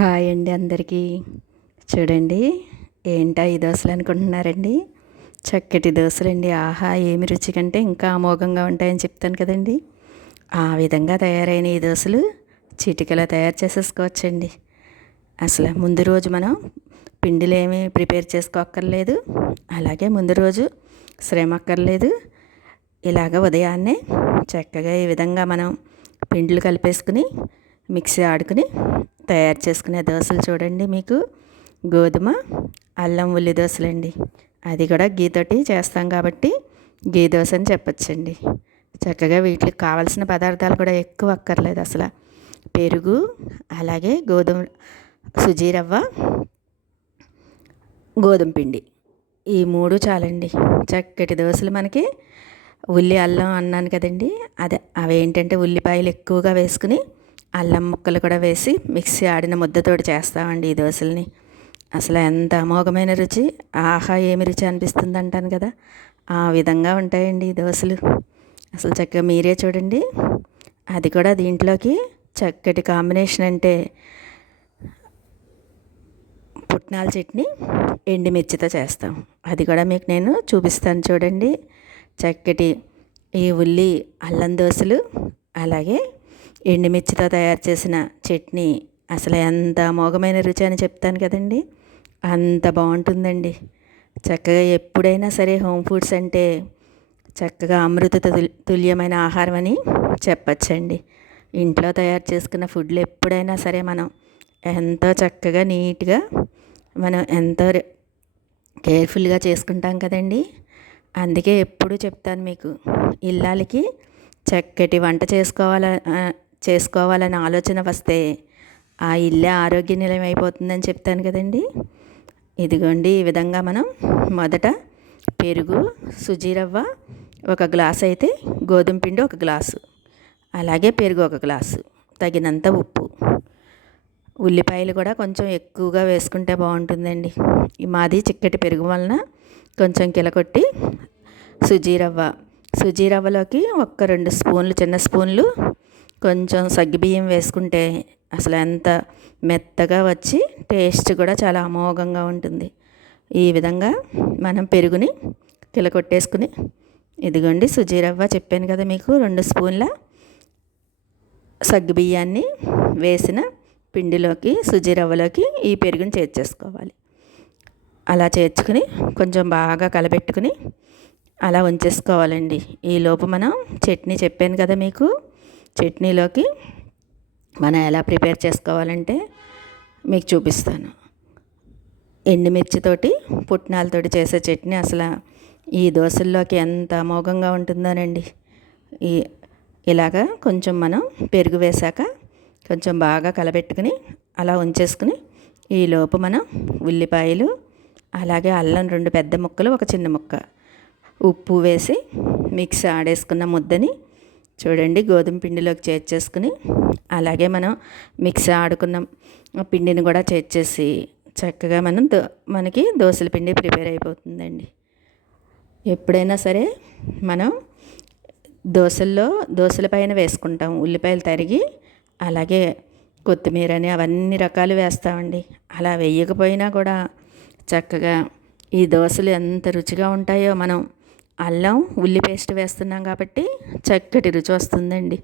Hi అండి అందరికీ. చూడండి ఏంటా ఈ దోశలు అనుకుంటున్నారండి? చక్కటి దోశలండి. ఆహా ఏమి రుచి కంటే ఇంకా అమోఘంగా ఉంటాయని చెప్తాను కదండి. ఆ విధంగా తయారైన ఈ దోశలు చిటికలో తయారు చేసేసుకోవచ్చండి. అసలు ముందు రోజు మనం పిండిలు ఏమీ ప్రిపేర్ చేసుకోక్కర్లేదు. అలాగే ముందు రోజు శ్రమ అక్కర్లేదు ఇలాగ ఉదయాన్నే చక్కగా ఈ విధంగా మనం పిండిలు కలిపేసుకుని మిక్సీ ఆడుకుని తయారు చేసుకునే దోశలు చూడండి మీకు. గోధుమ అల్లం ఉల్లి దోశలండి. అది కూడా గీతోటి చేస్తాం కాబట్టి గీ దోశ అని చెప్పచ్చండి. చక్కగా వీటికి కావాల్సిన పదార్థాలు కూడా ఎక్కువ అక్కర్లేదు అసలు. పెరుగు అలాగే గోధుమ సుజీ రవ్వ గోధుమ పిండి. ఈ మూడు చాలండి. చక్కటి దోశలు మనకి. ఉల్లి అల్లం అన్నాను కదండి. అదే అవి ఏంటంటే ఉల్లిపాయలు ఎక్కువగా వేసుకుని అల్లం ముక్కలు కూడా వేసి మిక్సీ ఆడిన ముద్దతోటి చేస్తామండి ఈ దోశల్ని. అసలు ఎంత అమోఘమైన రుచి ఆహా ఏమి రుచి అనిపిస్తుంది అంటాను కదా. ఆ విధంగా ఉంటాయండి ఈ దోశలు. అసలు చక్కగా మీరే చూడండి. అది కూడా దీంట్లోకి చక్కటి కాంబినేషన్ అంటే పుట్నాల చట్నీ ఎండుమిర్చితో చేస్తాం. అది కూడా మీకు నేను చూపిస్తాను చూడండి. చక్కటి ఈ ఉల్లి అల్లం దోశలు అలాగే ఎండుమిర్చితో తయారు చేసిన చట్నీ అసలు ఎంత అమోఘమైన రుచి అని చెప్తాను కదండి. అంత బాగుంటుందండి. చక్కగా ఎప్పుడైనా సరే హోమ్ ఫుడ్స్ అంటే చక్కగా అమృత తుల్యమైన ఆహారం అని చెప్పచ్చండి. ఇంట్లో తయారు చేసుకున్న ఫుడ్లు ఎప్పుడైనా సరే మనం ఎంతో చక్కగా నీట్గా మనం ఎంతో కేర్ఫుల్గా చేసుకుంటాం కదండి. అందుకే ఎప్పుడు చెప్తాను మీకు ఇల్లాలకి చక్కటి వంట చేసుకోవాల చేసుకోవాలని ఆలోచన వస్తే ఆ ఇల్లే ఆరోగ్య నిలయం అయిపోతుందని చెప్తాను కదండి. ఇదిగోండి ఈ విధంగా మనం మొదట పెరుగు సుజీరవ్వ ఒక గ్లాస్ అయితే గోధుమ పిండి ఒక గ్లాసు అలాగే పెరుగు ఒక గ్లాసు తగినంత ఉప్పు. ఉల్లిపాయలు కూడా కొంచెం ఎక్కువగా వేసుకుంటే బాగుంటుందండి. మాది చిక్కటి పెరుగు వలన కొంచెం కిలకొట్టి సుజీరవ్వ సుజీరవ్వలోకి ఒక్క రెండు స్పూన్లు చిన్న స్పూన్లు కొంచెం సగ్గిబియ్యం వేసుకుంటే అసలు ఎంత మెత్తగా వచ్చి టేస్ట్ కూడా చాలా అమోఘంగా ఉంటుంది. ఈ విధంగా మనం పెరుగుని కిలకొట్టేసుకుని ఇదిగోండి సుజీరవ్వ చెప్పాను కదా మీకు రెండు స్పూన్ల సగ్గుబియ్యాన్ని వేసిన పిండిలోకి సుజీరవ్వలోకి ఈ పెరుగుని చేర్చేసుకోవాలి. అలా చేర్చుకుని కొంచెం బాగా కలబెట్టుకుని అలా ఉంచేసుకోవాలండి. ఈలోపు మనం చట్నీ చెప్పాను కదా మీకు చట్నీలోకి మనం ఎలా ప్రిపేర్ చేసుకోవాలంటే మీకు చూపిస్తాను. ఎండుమిర్చితోటి పుట్నాలతోటి చేసే చట్నీ అసలు ఈ దోశల్లోకి ఎంత అమోఘంగా ఉంటుందోనండి. ఈ ఇలాగా కొంచెం మనం పెరుగు వేశాక కొంచెం బాగా కలబెట్టుకుని అలా ఉంచేసుకుని ఈలోపు మనం ఉల్లిపాయలు అలాగే అల్లం రెండు పెద్ద ముక్కలు ఒక చిన్న ముక్క. ఉప్పు వేసి మిక్స్ ఆడేసుకున్న ముద్దని చూడండి గోధుమ పిండిలోకి చేర్చేసుకుని అలాగే మనం మిక్సీ ఆడుకున్నాం పిండిని కూడా చేర్చేసి చక్కగా మనం దో మనకి దోశల పిండి ప్రిపేర్ అయిపోతుందండి. ఎప్పుడైనా సరే మనం దోశల్లో దోశల పైన వేసుకుంటాం. ఉల్లిపాయలు తరిగి అలాగే కొత్తిమీర అని అవన్నీ రకాలు వేస్తామండి. అలా వేయకపోయినా కూడా చక్కగా ఈ దోశలు ఎంత రుచిగా ఉంటాయో మనం అల్లం ఉల్లి పేస్ట్ వేస్తున్నాం కాబట్టి చక్కటి రుచి వస్తుందండి.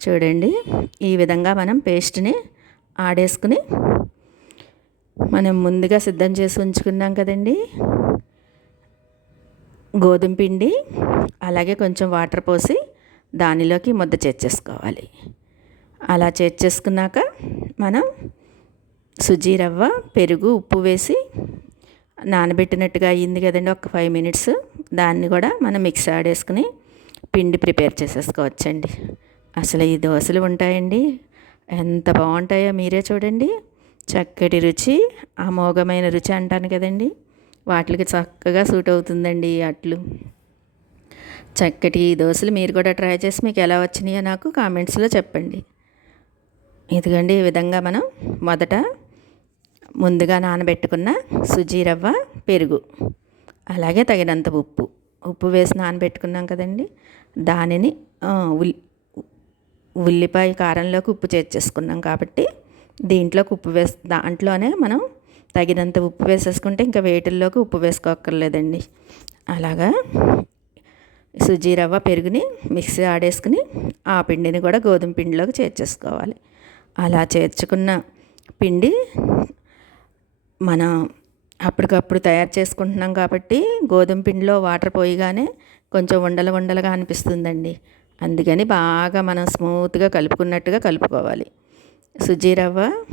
చూడండి ఈ విధంగా మనం పేస్ట్ని ఆడేసుకుని మనం ముందుగా సిద్ధం చేసి ఉంచుకున్నాం కదండి. గోధుమ పిండి అలాగే కొంచెం వాటర్ పోసి దానిలోకి ముద్ద చేర్చేసుకోవాలి. అలా చేర్చేసుకున్నాక మనం సుజీ రవ్వ పెరుగు ఉప్పు వేసి నానబెట్టినట్టుగా అయ్యింది కదండి ఒక ఫైవ్ మినిట్స్. దాన్ని కూడా మనం మిక్స్ ఆడేసుకుని పిండి ప్రిపేర్ చేసేసుకోవచ్చండి. అసలు ఈ దోశలు ఉంటాయండి. ఎంత బాగుంటాయో మీరే చూడండి. చక్కటి రుచి అమోఘమైన రుచి అంటాను కదండి. వాటికి చక్కగా సూట్ అవుతుందండి అట్లు. చక్కటి దోశలు మీరు కూడా ట్రై చేసి మీకు ఎలా వచ్చినాయో నాకు కామెంట్స్లో చెప్పండి. ఇదిగండి ఈ విధంగా మనం మొదట ముందుగా నానబెట్టుకున్న సుజీ రవ్వ పెరుగు. అలాగే తగినంత ఉప్పు. ఉప్పు వేసి నానబెట్టుకున్నాం కదండి. దానిని ఉల్లి ఉల్లిపాయ కారంలోకి ఉప్పు చేర్చేసుకున్నాం కాబట్టి దీంట్లోకి ఉప్పు వేస్ దాంట్లోనే మనం తగినంత ఉప్పు వేసేసుకుంటే ఇంకా వేటిల్లోకి ఉప్పు వేసుకోక్కర్లేదండి. అలాగా సుజీ రవ్వ పెరుగుని మిక్సీ ఆడేసుకుని ఆ పిండిని కూడా గోధుమ పిండిలోకి చేర్చేసుకోవాలి. అలా చేర్చుకున్న పిండి మనం అప్పటికప్పుడు తయారు చేసుకుంటున్నాం కాబట్టి గోధుమ పిండిలో వాటర్ పోయిగానే కొంచెం ఉండలు ఉండలుగా అనిపిస్తుందండి. అందుకని బాగా మనం స్మూత్గా కలుపుకున్నట్టుగా కలుపుకోవాలి. సుజీ రవ్వ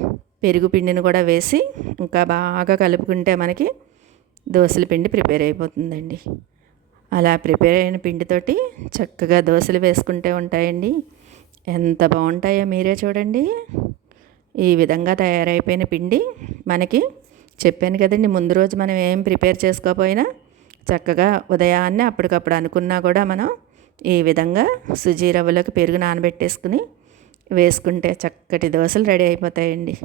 పెరుగు పిండిని కూడా వేసి ఇంకా బాగా కలుపుకుంటే మనకి దోశల పిండి ప్రిపేర్ అయిపోతుందండి. అలా ప్రిపేర్ అయిన పిండితోటి చక్కగా దోశలు వేసుకుంటే ఉంటాయండి. ఎంత బాగుంటాయో మీరే చూడండి. ఈ విధంగా తయారైపోయిన పిండి మనకి చెప్పాను కదండి ముందు రోజు మనం ఏం ప్రిపేర్ చేసుకోకపోయినా చక్కగా ఉదయాన్నే అప్పటికప్పుడు అనుకున్నా కూడా మనం ఈ విధంగా సుజీ రవ్వలోకి పెరుగు నానబెట్టేసుకుని వేసుకుంటే చక్కటి దోశలు రెడీ అయిపోతాయండి.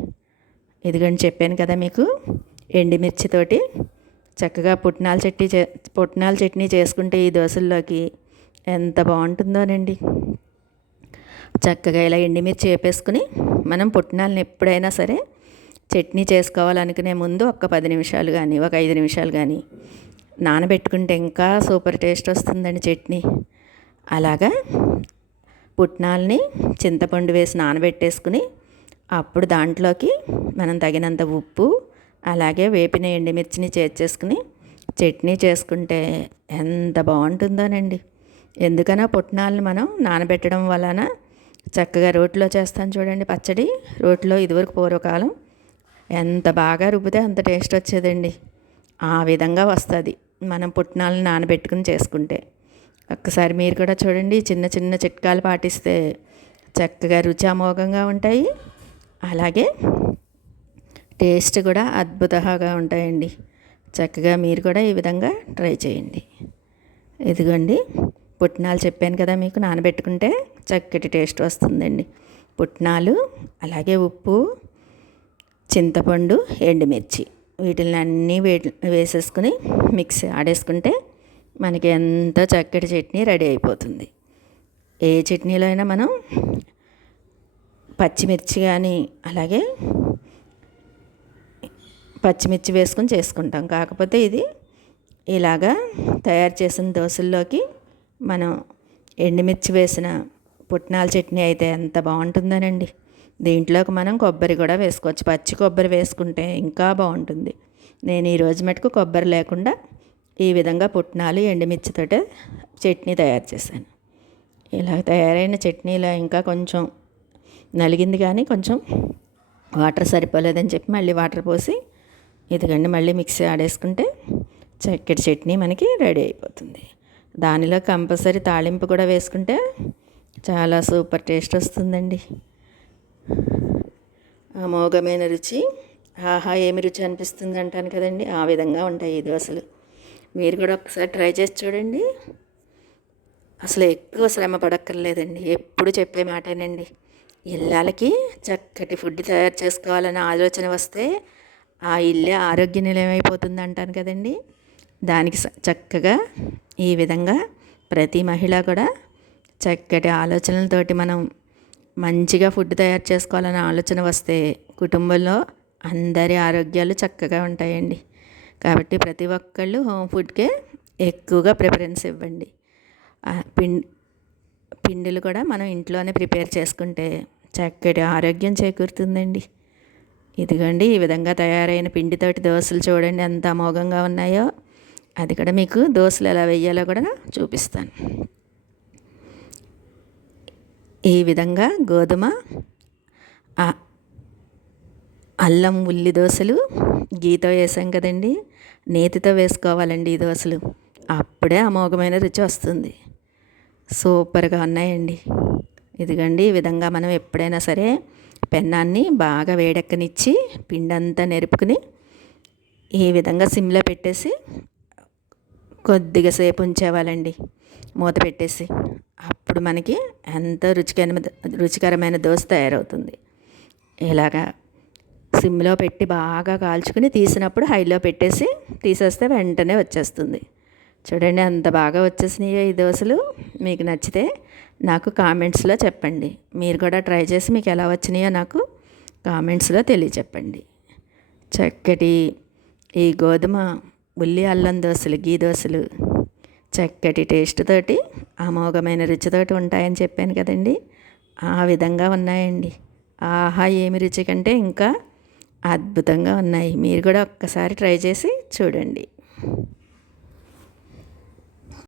ఇదిగోండి చెప్పాను కదా మీకు ఎండిమిర్చితోటి చక్కగా పుట్నాల చట్నీ చే పుట్నాల చట్నీ చేసుకుంటే ఈ దోశల్లోకి ఎంత బాగుంటుందోనండి. చక్కగా ఇలా ఎండిమిర్చి వేపేసుకుని మనం పుట్నాలను ఎప్పుడైనా సరే చట్నీ చేసుకోవాలనుకునే ముందు ఒక పది నిమిషాలు కానీ ఒక ఐదు నిమిషాలు కానీ నానబెట్టుకుంటే ఇంకా సూపర్ టేస్ట్ వస్తుందండి చట్నీ. అలాగా పుట్నాల్ని చింతపండు వేసి నానబెట్టేసుకుని అప్పుడు దాంట్లోకి మనం తగినంత ఉప్పు అలాగే వేపిన ఎండుమిర్చిని చేర్చేసుకుని చట్నీ చేసుకుంటే ఎంత బాగుంటుందోనండి. ఎందుకనో పుట్నాలను మనం నానబెట్టడం వలన చక్కగా రోట్లో చేస్తాను చూడండి పచ్చడి. రోట్లో ఇదివరకు పూర్వకాలం ఎంత బాగా రుబ్బితే అంత టేస్ట్ వచ్చేదండి. ఆ విధంగా వస్తుంది మనం పుట్నాలను నానబెట్టుకుని చేసుకుంటే. ఒక్కసారి మీరు కూడా చూడండి చిన్న చిన్న చిట్కాలు పాటిస్తే చక్కగా రుచి అమోఘంగా ఉంటాయి. అలాగే టేస్ట్ కూడా అద్భుతంగా ఉంటాయండి. చక్కగా మీరు కూడా ఈ విధంగా ట్రై చేయండి. ఇదిగోండి పుట్నాలు చెప్పాను కదా మీకు నానబెట్టుకుంటే చక్కటి టేస్ట్ వస్తుందండి. పుట్నాలు అలాగే ఉప్పు చింతపండు ఎండుమిర్చి. వీటిని అన్నీ వేసేసుకుని మిక్సీ ఆడేసుకుంటే మనకి ఎంతో చక్కటి చట్నీ రెడీ అయిపోతుంది. ఏ చట్నీలో అయినా మనం పచ్చిమిర్చి కానీ అలాగే పచ్చిమిర్చి వేసుకొని చేసుకుంటాం. కాకపోతే ఇది ఇలాగా తయారు చేసిన దోశల్లోకి మనం ఎండుమిర్చి వేసిన పుట్నాల చట్నీ అయితే ఎంత బాగుంటుందనండి. దీంట్లోకి మనం కొబ్బరి కూడా వేసుకోవచ్చు. పచ్చి కొబ్బరి వేసుకుంటే ఇంకా బాగుంటుంది. నేను ఈరోజు మటుకు కొబ్బరి లేకుండా ఈ విధంగా పుట్నాలు ఎండుమిర్చితోటే చట్నీ తయారు చేశాను. ఇలా తయారైన చట్నీలో ఇంకా కొంచెం నలిగింది కానీ కొంచెం వాటర్ సరిపోలేదని చెప్పి మళ్ళీ వాటర్ పోసి ఇదిగండి మళ్ళీ మిక్సీ ఆడేసుకుంటే చక్కటి చట్నీ మనకి రెడీ అయిపోతుంది. దానిలో కంపల్సరీ తాళింపు కూడా వేసుకుంటే చాలా సూపర్ టేస్ట్ వస్తుందండి. అమోఘమైన రుచి ఆహా ఏమి రుచి అనిపిస్తుంది అంటాను కదండి. ఆ విధంగా ఉంటాయి ఈ దోశలు. మీరు కూడా ఒకసారి ట్రై చేసి చూడండి. అసలు ఎక్కువ శ్రమ పడక్కర్లేదండి. ఎప్పుడు చెప్పే మాటేనండి. ఇళ్ళకి చక్కటి ఫుడ్ తయారు చేసుకోవాలనే ఆలోచన వస్తే ఆ ఇల్లే ఆరోగ్య నిలయం అయిపోతుంది అంటాను కదండి. దానికి చక్కగా ఈ విధంగా ప్రతి మహిళ కూడా చక్కటి ఆలోచనలతోటి మనం మంచిగా ఫుడ్ తయారు చేసుకోవాలనే ఆలోచన వస్తే కుటుంబంలో అందరి ఆరోగ్యాలు చక్కగా ఉంటాయండి. కాబట్టి ప్రతి ఒక్కళ్ళు హోమ్ ఫుడ్కే ఎక్కువగా ప్రిఫరెన్స్ ఇవ్వండి. పిండి పిండిలు కూడా మనం ఇంట్లోనే ప్రిపేర్ చేసుకుంటే చక్కటి ఆరోగ్యం చేకూరుతుందండి. ఇదిగోండి ఈ విధంగా తయారైన పిండితోటి దోశలు చూడండి ఎంత అమోఘంగా ఉన్నాయో. అది కూడా మీకు దోశలు ఎలా వేయాలో కూడా చూపిస్తాను. ఈ విధంగా గోధుమ అల్లం ఉల్లి దోశలు గీతో వేసాం కదండి. నేతితో వేసుకోవాలండి ఈ దోశలు. అప్పుడే అమోఘమైన రుచి వస్తుంది. సూపర్గా ఉన్నాయండి. ఇదిగండి ఈ విధంగా మనం ఎప్పుడైనా సరే పెన్నాన్ని బాగా వేడెక్కనిచ్చి పిండంతా నెరుపుకుని ఈ విధంగా సిమ్లో పెట్టేసి కొద్దిగా సేపు ఉంచేవాళ్ళండి మూత పెట్టేసి అప్పుడు మనకి ఎంతో రుచికరమైన రుచికరమైన దోశ తయారవుతుంది. ఇలాగా సిమ్లో పెట్టి బాగా కాల్చుకుని తీసినప్పుడు హైలో పెట్టేసి తీసేస్తే వెంటనే వచ్చేస్తుంది. చూడండి అంత బాగా వచ్చేసినాయో ఈ దోశలు. మీకు నచ్చితే నాకు కామెంట్స్లో చెప్పండి. మీరు కూడా ట్రై చేసి మీకు ఎలా వచ్చినాయో నాకు కామెంట్స్లో తెలియచెప్పండి. చక్కటి ఈ గోధుమ ఉల్లి అల్లం దోశలు గీ దోశలు చక్కటి టేస్ట్ తోటి అమోఘమైన రుచితోటి ఉంటాయని చెప్పాను కదండి. ఆ విధంగా ఉన్నాయండి. ఆహా ఏమి రుచి కంటే ఇంకా అద్భుతంగా ఉన్నాయి. మీరు కూడా ఒక్కసారి ట్రై చేసి చూడండి.